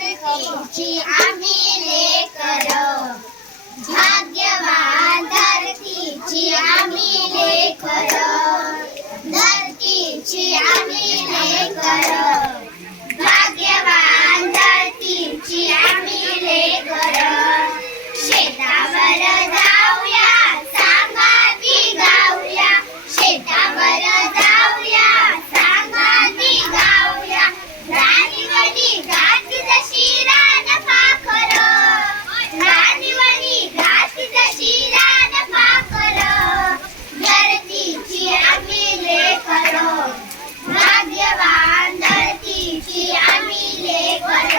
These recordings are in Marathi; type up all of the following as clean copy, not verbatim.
धरतीची आम्ही लेकर, भाग्यवान धरतीची आम्ही लेकर, धरतीची आम्ही लेकर, भाग्यवान धरतीची आम्ही लेकर. शेतावर जाऊया सांगाती गाऊया, शेतावर जाऊया सांगाती गाऊया, राणीवणी गाती जशी रान पाखर, राणीवणी गाती जशी रान पाखर, धरतीची आम्ही लेकर, भाग्यवान धरतीची आम्ही लेकर.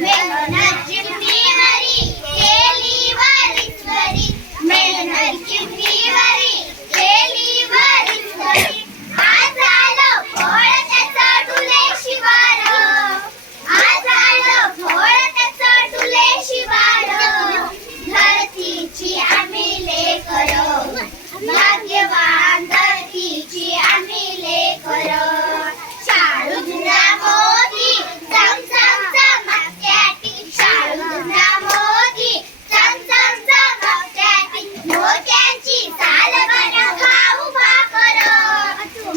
मेहनत चिमणीवरी केली वरीच वरी, मेहनत चिमणीवरी केली वरीच वरी, आज आलं फळ त्याचं डुले शिवार, आज आलं फळ त्याचं डुले शिवार, धरतीची आम्ही लेकर, भाग्यवान धरतीची आम्ही लेकर. शाळुजना मोती चमचम चमकत्याती, शाळुजना मोती चमचम चमकत्याती, मोत्यांची साल भर खाऊ भाकर,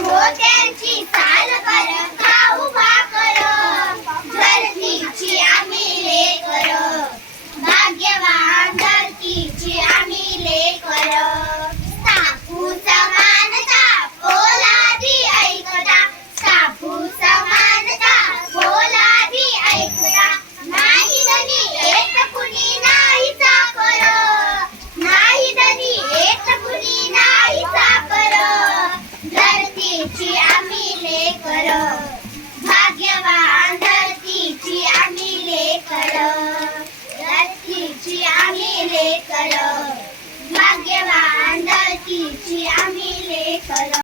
मोत्यांची साल भर खाऊ भाकर, धरतीची आम्ही लेकर, भाग्यवान धरतीची आम्ही लेकर. सापू समानता पोलादी ऐकता, सापू समानता पोलादी ऐकता, नाही धनी एक कुणी नाही चाकर, नाही धनी एक कुणी नाही चाकर, धरतीची आम्ही लेकर, भाग्यवान धरतीची आम्ही लेकर, धरतीची आम्ही लेकर, भाग्यवान